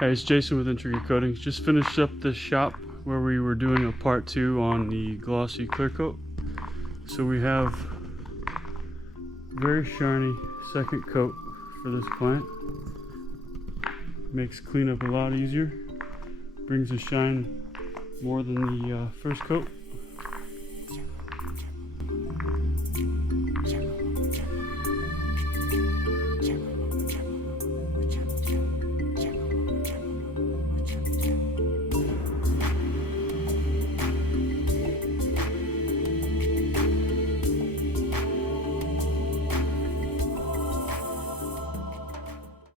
Hey, it's Jason with Intricate Coatings. Just finished up the shop where we were doing a part 2 on the glossy clear coat. So we have very shiny second coat for this plant. Makes cleanup a lot easier. Brings the shine more than the first coat.